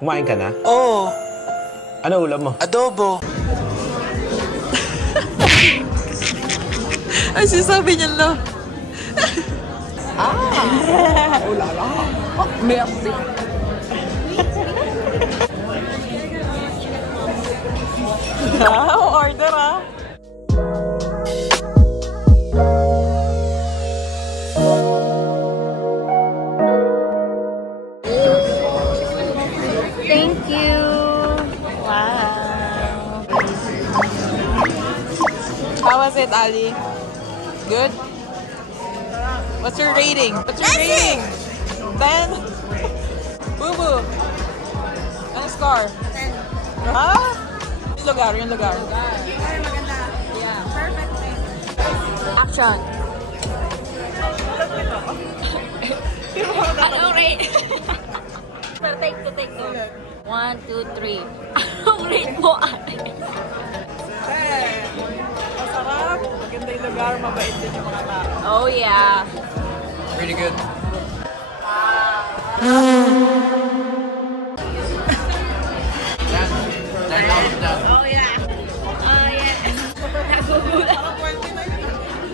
Kumain ka na? Oo. Ano ulam mo? Adobo. Ay, sinasabi niya lang. Ulala. Merci. Order ah. Thank you. Wow. How was it, Ali? Good? What's your rating? What's your rating? 10? Boo-boo. Ano score? 10. Ah? Yung lugar, yung lugar. Action. Anong rate? Take two. 1, 2, 3. Anong rate mo, ate? Masarap. Maganda yung lugar. Mabait din yung mga tao. Oh, yeah. Pretty good.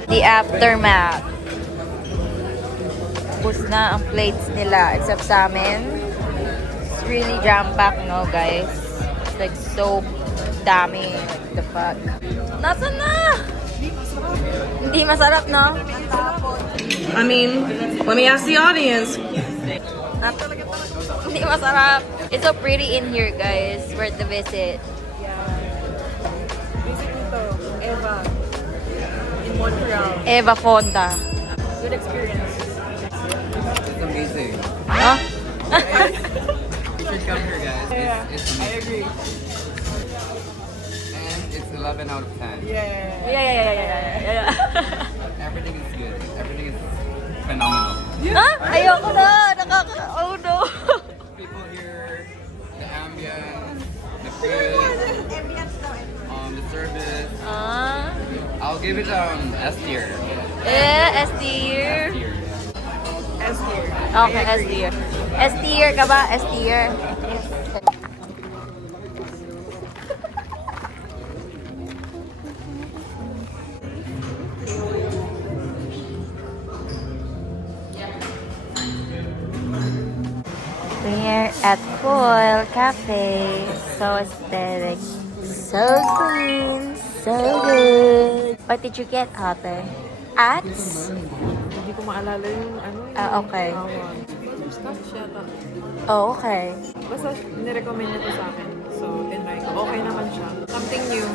The aftermath. Tapos na ang plates nila except sa amin. It's really jam-packed, no, guys? It's like so dami. Like, the fuck. Nasaan na? Hindi masarap, no? I mean, let me ask the audience. Hindi masarap. It's so pretty in here, guys. Worth the visit. Visit nito, Eva. In Montreal. Eva Fonda. Good experience. It's amazing. Huh? You should come here, guys. Yeah, It's I agree. and it's 11 out of 10. Yeah. Yeah. Everything is good. Everything is phenomenal. Ha? Ayoko na! Oh no! People here, the ambience, the food, the service. I'll give it S tier. S tier. Tier. S here. Okay, S tier. S tier ka ba? S tier. We're at Foil Cafe. So aesthetic. So clean. So good. What did you get, ate? Ads? Hindi ko maalala yung ano yung Okay. Butterscotch yata. Oh, okay. Basta nirecommend niya to sa akin. So, tinry ko. Okay naman siya. Something new.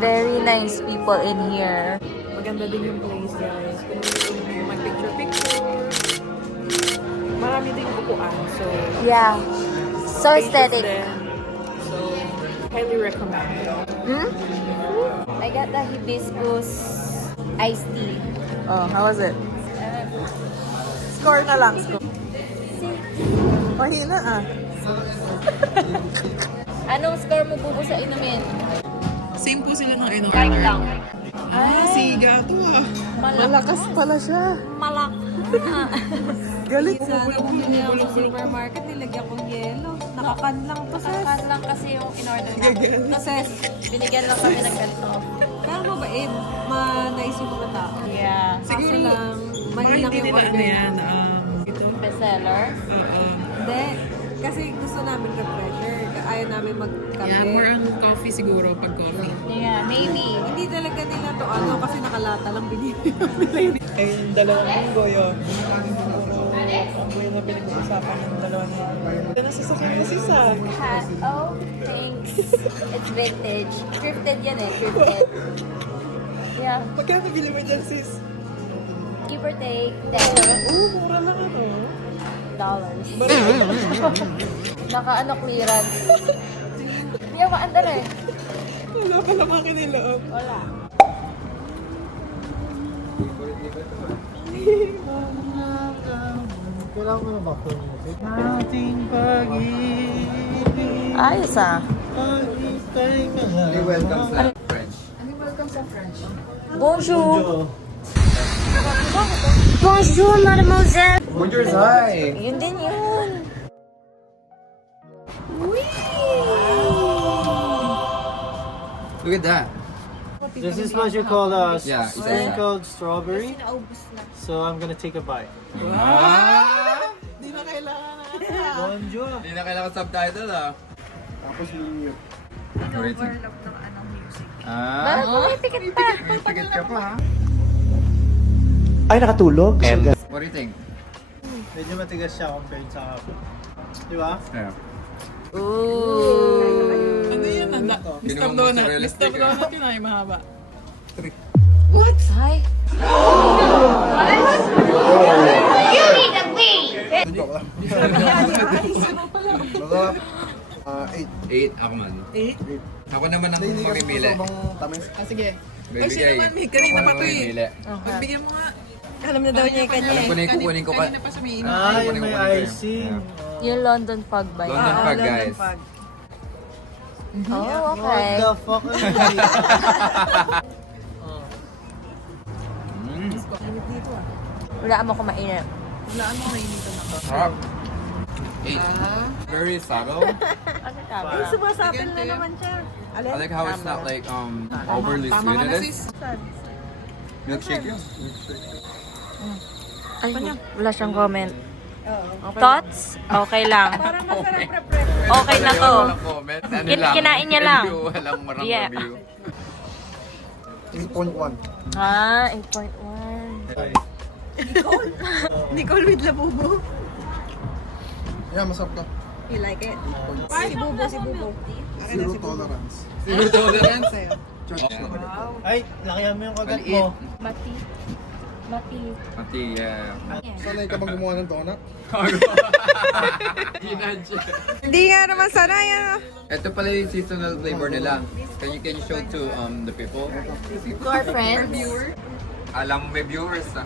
Very nice people in here. Maganda din yung place, guys. Kung gusto mo mag-picture. Marami din upuan. So, Yeah. So spacious aesthetic. din. So, highly recommend. Hmm? I got the hibiscus iced tea. Oh, how was it? Score na lang. Score. Mahina ah. Anong score mo bubo sa inumin? Same po sila ng in-order. Kahit lang. Siga to ah. Malakas pala siya. Malak. Galit. Sana bumili ako sa supermarket, nilagyan kong yelo. Nakakan lang to, sis. Nakakan lang kasi yung in-order natin. Kasi, Binigyan lang kami ng ganito. pero mabait. Ma-nice yung mga tao. Yeah. Kaso lang, mahilang yung order namin. Ito. Bestseller. Hindi. Kasi gusto namin ka-pressure. Ayaw namin magkape. Yeah, more on coffee siguro pag coffee. Yeah, maybe. Hindi talaga nila to ano kasi nakalata lang binili. Ay, yung dalawang linggo yun. Ang buhay na pinag-uusapan ng dalawang linggo. Ito na sasakyan mo si Sam. Oh, thanks. It's vintage. Thrifted yan eh, thrifted. Yeah, Magkano bili mo dyan, sis? give or take Mura lang ano. $10. Marami. Naka-ano clearance. Hindi ako maandar eh. Wala pala makinilaan. Wala. Kailangan ko na ba ito music? Ating pag-ibig. Ayos ah. Pag-ibig na lang. You're welcome sa French. Bonjour. Bonjour. Bonjour, mademoiselle. Where's high? Yun din yun. Look at that. This is what you call Yeah, sprinkled strawberry. So I'm gonna take a bite. Di na kailangan na. Bonjour. Hindi na kailangan subtitle ah. Tapos yung Overlap ng anong music. Ah, Pumipikit pa. ticket ka pa ha? Ay, nakatulog? What do you think? Medyo matigas siya compared sa hapon. Di ba? Yeah. Ano yun? Mr. Ginawa mo Donut. mozzarella Mr. stick, ah. Donut yun ay mahaba. Hi. Eight ako man. 8? Ako naman ang mamimili. Ah, sige. Ay, Bibigay. sino man? May kanina pa to eh. Mamimili. Magbigyan mo nga. Alam na daw niya yung kanya eh. Kunin ko ka. Kanina pa siya may inom. Ah, yung Kunin may ko kayo. icing. Yung London Fog ba yun? London Fog, guys. Oh, What okay. the fuck are you doing? Wala mo kumainit. Walaan mo mainitan ako. Sarap. Eight. Very subtle. Ano sabi? Sumasapil na naman siya. I like how it's not like overly Tama sweet ka it na is. sis. Milkshake yun. Ay, wala siyang comment. Thoughts? Okay lang. Parang masarap prep. Okay na to. Walang comment. Ano lang. Kinain niya lang. Review, walang marang Yeah. review. 8.1. Ah, 8.1. Nicole with Labubo. Yeah, masarap ka. You like it? Si Bubo, si Bubo. Zero tolerance. Zero tolerance. Church na. Ay, lakihan mo yung kagat Maliit. mo. Mati. Mati. Pati, Sanay ka bang gumawa ng donut? Hindi nga naman sana yan. Ito pala yung seasonal flavor nila. Can you show to the people? To our friends. Alam mo may viewers ah.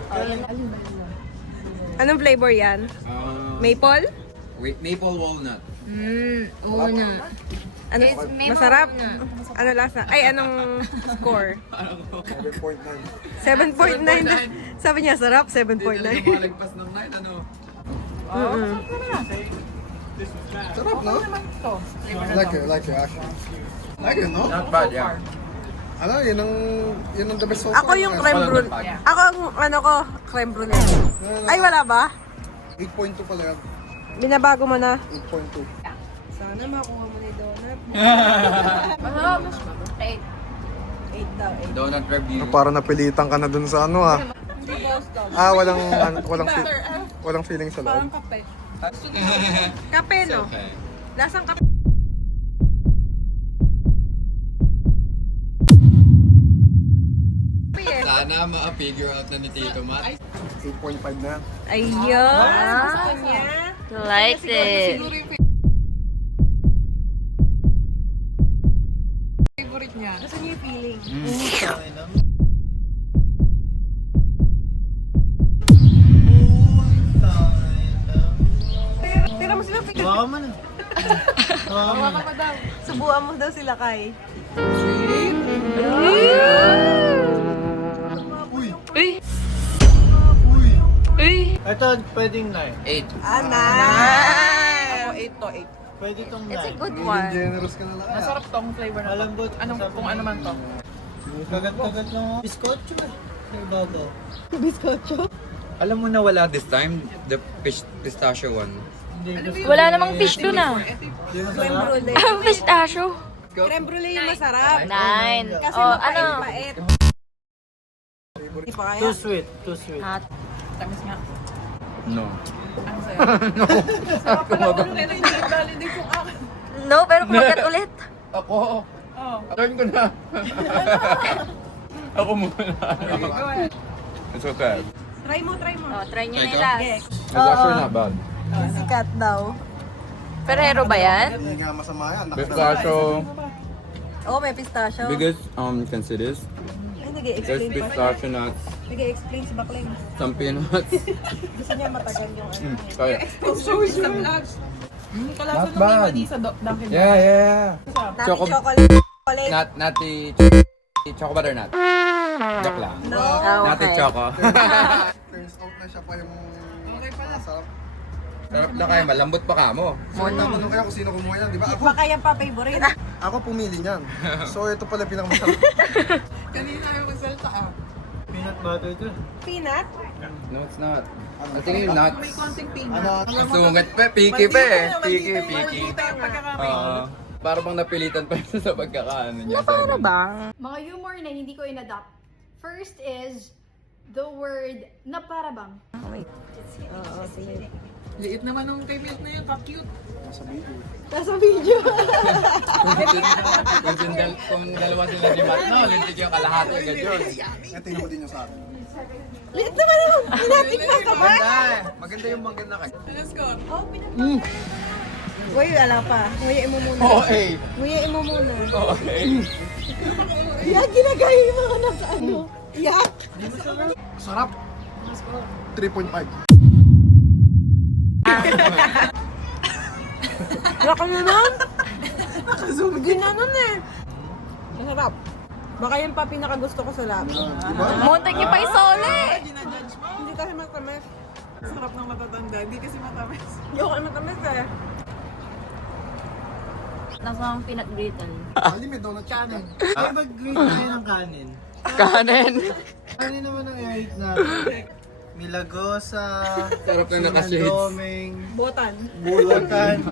Anong flavor yan? Maple? Wait, maple walnut. Oo na. Ano? Masarap? Ano lasa? Ay, anong score? 7.9. 7.9. Sabi niya, sarap. 7.9. Lumalagpas ng 9 ano? Sarap, no? Like it actually. Like it, no? Not bad, yeah. Ano, yun ang the best so Ako far. yung creme brulee. Ako ang ano ko, creme brulee. Ay, wala ba? 8.2 pala yan. Binabago mo na. 8.2. Sana makuha mo ni Donut. Eight. 8 daw, 8. Donut review. Para napilitan ka na dun sa ano ah. Walang feeling sa loob. Kape. Kape, no? Okay. Lasang kape. Sana ma-figure out na ni Tito Matt. 8.5 na yan. Ayun. Gusto niya. Like it. Favorite niya. Gusto niya yung feeling. Tira mo sila. Baka mo na. Hawakan mo daw. Subuan mo daw sila kay. Uy! Uy! Ito, pwedeng 9. 8. Ako 8 to 8. Pwede tong It's a 9. good one. Generous ka na lang. Masarap tong flavor na to. Malambot. Anong, Sabi kung mo. ano man to. Kagat-kagat lang ako. Biskotso eh. Sa ibabaw. Alam mo na wala this time, the pistachio one. Hindi gusto. Wala namang fish doon ah. Hindi Creme masarap. brulee. Pistachio. Creme brulee yung masarap. 9. Kasi Oh, ano? mapait-pait. Hindi pa kaya. Too sweet. Too sweet. Hot. Tamis nga. No. Ano sa'yo? Sarap pala ko rin. Hindi validate yung akin. No, pero kumagat ulit. Ako. Oh. Turn ko na. Ako muna. Go ahead. It's okay. Try mo, try mo. Oh, try nyo Ikaw? nila. It's actually not bad. Sikat daw. Ferrero ba yan? Hindi nga masama yan. Pistachio. Oh, may pistachio. Biggest you can see this. Ay, There's nag-i-explain pa. pistachio nuts, Nag-i-explain si Bakling. some peanuts. Gusto niya matagal yung ano. Kaya. Show you sa vlog. Kalasa Not nung bad. Mani sa Dunkin' Yeah, yeah. Natin Choco- chocolate. Not the chocolate butternut. Joke lang. Ah, Natin okay. choco. Turns out na siya pa yung masarap. Sarap na kayo, malambot pa ka mo. So, naman kaya kung sino kumuha yan, di ba? Ako, Baka yan pa favorite. ako pumili niyan. So, ito pala pinakamasarap. Peanut butter dun. Peanut? No, it's not. I think yung nuts. May konting peanut. Ano? Ang sungat pa, picky pa eh. Picky. Maldita yung pagkakamain. Para bang napilitan pa yun sa pagkakaano niya. Paano ba? Mga humor na hindi ko in-adapt. First is the word na para bang. Liit naman nung kay Milk na yun, ka-cute. Nasa video. Kung dalawa sila ni Matt, no, lintik yung kalahati agad yun. Tingnan mo din yung sa akin. Liit naman yung pinatikman ka ba? Maganda yung maganda kayo. Uy, ala pa. Nguyain mo muna. Okay. Nguyain mo muna. Okay. Yak, ginagaya yung mga nasa ano. Yak. Sarap. 3.5. Yak na nun. Ginanon eh. Masarap. Baka yan pa pinakagusto ko sa lahat. Muntik niyo pa isole! Hindi kasi matamis. Sarap ng matatanda, hindi kasi matamis. Hindi ako matamis eh. Nasa mga peanut brittle. Ali, may donut kanin. Ay, mag-grade tayo ng kanin. Kanin. Kanin naman ang i-rate natin. Milagosa, Sarap na nakashades. Doming, Botan. Bulatan.